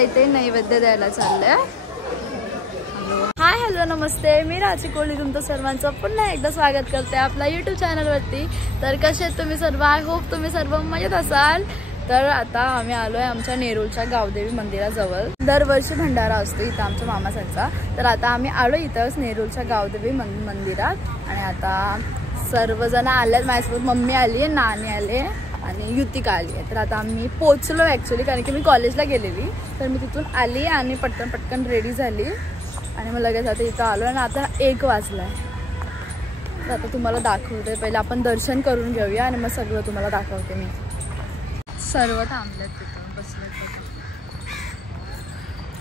इथे नैवेद्य द्यायला चाललंय। हाय हॅलो नमस्ते, मी राची कोहली तुमचं सर्वांचं पुन्हा एकदा स्वागत करते आपल्या यूट्यूब चॅनलवरती। तर कसे आहेत तुम्ही सर्व? आय होप तुम्ही सर्व मजेत असाल। तर आता आम्ही आलोय आमच्या नेरूळच्या गावदेवी मंदिराजवळ। दरवर्षी भंडारा असतो इथं आमच्या मामाचा। तर आता आम्ही आलो इथंच नेरूळच्या गावदेवी मंदिरात आणि आता सर्वजण आल्यात माझ्यासोबत। मम्मी आली आहे, नानी आले आणि युतिका आली आहे। तर आता आम्ही पोचलो ॲक्च्युली, कारण की मी कॉलेजला गेलेली, तर मी तिथून आली आणि पटकन रेडी झाली आणि मग लगेच आता इथं आलो आणि आता 1 वाजलाय। तर आता तुम्हाला दाखवते, पहिले आपण दर्शन करून घेऊया आणि मग सगळं तुम्हाला दाखवते। मी सर्व थांबलेत तिथं बसलेत बघा।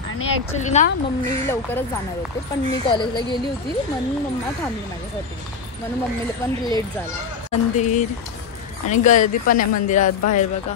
आणि ॲक्च्युली ना मम्मी लवकरच जाणार होते, पण मी कॉलेजला गेली होती म्हणून मम्मा थांबली माझ्यासाठी, म्हणून मम्मीला पण लेट झाला। मंदिर आणि गर्दी पण आहे मंदिरात बाहेर बघा।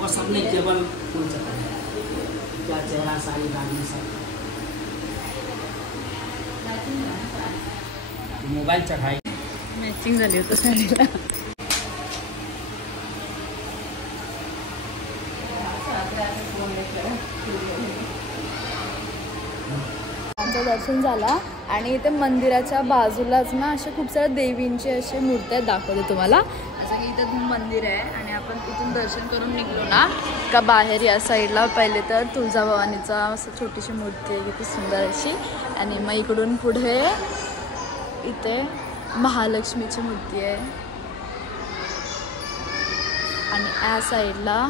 और सबने केवल फूल चढ़ाए, क्या चेहरा सारी गाड़ी सब मोबाइल चढ़ाई, मॅचिंग झाली होती साडीला। आमचं दर्शन झाला आणि इथे मंदिराच्या बाजूलाच ना अशा खूप साऱ्या देवींचे असे मूर्त्या दाखवते तुम्हाला। असं की इथं मंदिर आहे आणि आपण इथून दर्शन करून निघलो ना का बाहेर या साईडला पहिले तर तुळजाभवानीचा असं छोटीशी मूर्ती आहे किती सुंदर अशी, आणि मग इकडून पुढे इथे महालक्ष्मीची मूर्ती आहे आणि या साईडला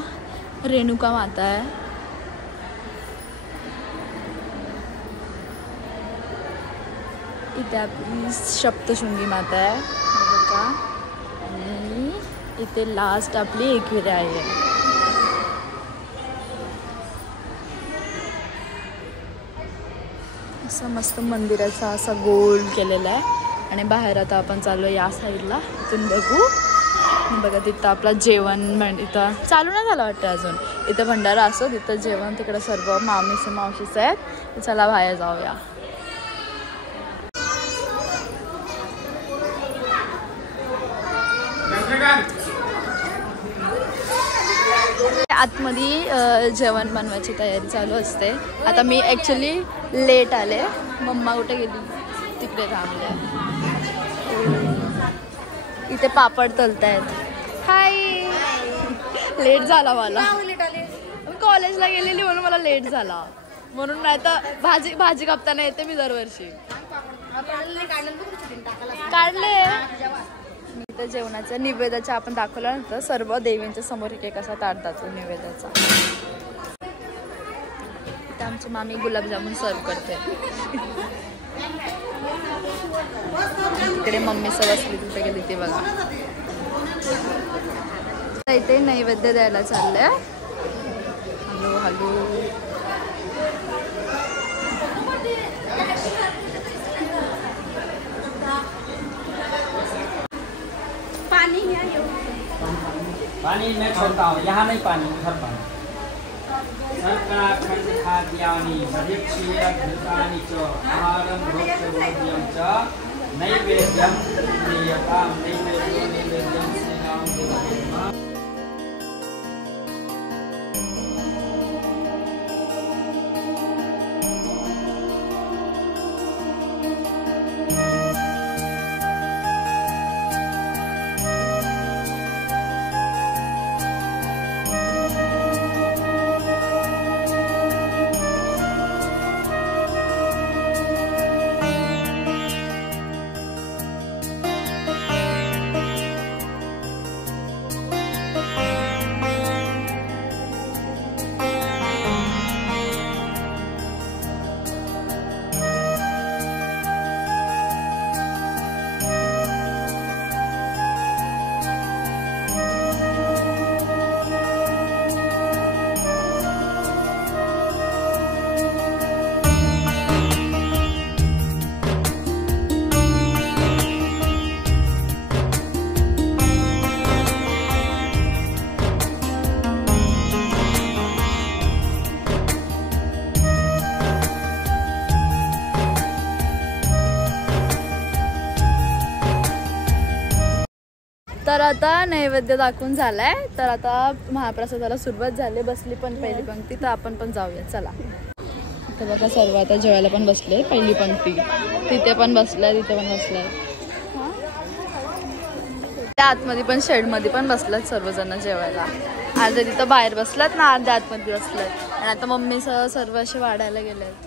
रेणुका माता आहे। इथे आपली सप्तशृंगी माता आहे बघा, आणि इथे लास्ट आपली एकविरा आहे। असं मस्त मंदिराचा असा गोल केलेला आहे आणि बाहेर आता आपण चाललो या साईडला, इथून बघू बघा। तिथं आपला जेवण इथं चालू नाही झालं वाटतं अजून, इथं भंडारा असतो तिथं जेवण, तिकडं सर्व मावशीचं आहेत। चला बाहेर जाऊया। आतमध्ये जेवण बनवायची तयारी चालू असते। आता मी ॲक्च्युली लेट आले, मम्मा कुठे गेली तिकडे थांबले। इथे पापड तळतायत। हाय, लेट झाला मला, मी कॉलेजला गेलेली म्हणून मला लेट झाला, म्हणून नाही तर भाजी कापताना येते मी दरवर्षी। काढले मी तर जेवणाच्या निवेद्याचा आपण दाखवल्यानंतर सर्व देवींच्या समोर एक असा ताट दाखवतो निवेद्याचा। इथे आमची मामी गुलाबजामुन सर्व करते। तिकडे मम्मी सर असली तिथे गेली ती बघा। इथे नैवेद्य द्यायला चाललंय। हॅलो हॅलो, पानी मैं छोड़ता हूँ, यहाँ नहीं पानी, उधर पानी। सर्करा खंड खाद्यानि मध्यक्षीय घृतानि च आहारं भोज्यं च नैवेद्यं प्रियतां नैवेद्यं श्रीराम देवदेव। तर आता नैवेद्य दाखवून झालाय, तर आता महाप्रसादाला सुरुवात झाली. बसली पण पहिली पंक्ती, तर आपण पण जाऊया चला. तर बघा सर्व आता जेवायला पण बसले. पहिली पंक्ती तिथे पण बसलाय, तिथे पण बसलाय. त्या आतमध्ये पण शेडमध्ये पण बसलात सर्वजण जेवायला. अर्ध्या तिथं बाहेर बसलात ना, अर्ध्या आतमध्ये बसलात. आणि आता मम्मीसह सर्व असे वाढायला गेलेत.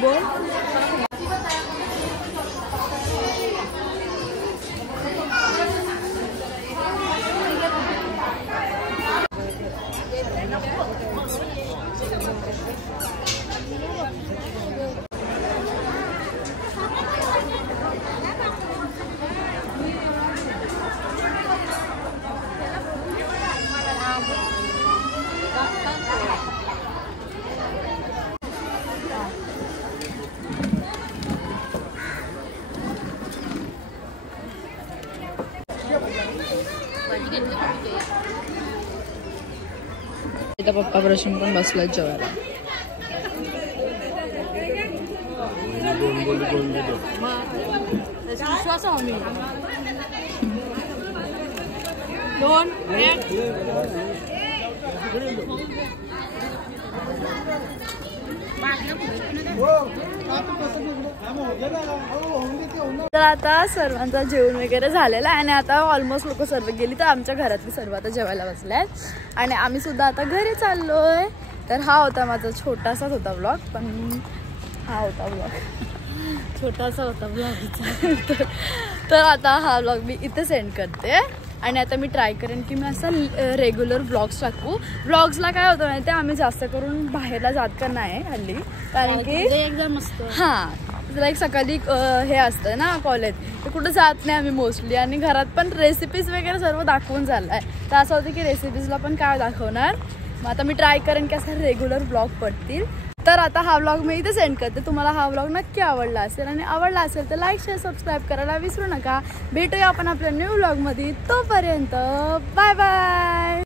बोल. इथं पप्पा प्रश्न पण बसलात जेवायला. तर आता सर्वांचा जेवण वगैरे झालेला आहे आणि आता ऑलमोस्ट लोक सर्व गेली. तर आमच्या घरातली सर्व आता जेवायला बसल्यात आणि आम्ही सुद्धा आता घरी चाललोय. तर हा होता माझा छोटासाच होता ब्लॉग, पण हा होता ब्लॉग छोटासा होता ब्लॉग. तर आता हा ब्लॉग मी इथे सेंड करते आणि आता मी ट्राय करेन की मी असं रेग्युलर ब्लॉग्स टाकू. ब्लॉग्सला काय होतं माहिती आहे, आम्ही जास्त करून बाहेरला जात का नाही हल्ली, कारण की एकदम मस्त हां लाईक सकाळी हे असतं ना कॉलेज, तर कुठं जात नाही आम्ही मोस्टली. आणि घरात पण रेसिपीज वगैरे सर्व दाखवून झालं आहे. तर असं होतं की रेसिपीजला पण काय दाखवणार. मग आता मी ट्राय करेन की असं रेग्युलर ब्लॉग पडतील. तर आता हा व्लॉग मी इथे सेंड करते. तुम्हाला हा व्लॉग नक्की आवडला असेल आणि आवडला असेल तर लाईक शेअर सबस्क्राईब करायला विसरू नका. भेटूया आपण आपल्या न्यू व्लॉगमध्ये. तोपर्यंत बाय बाय.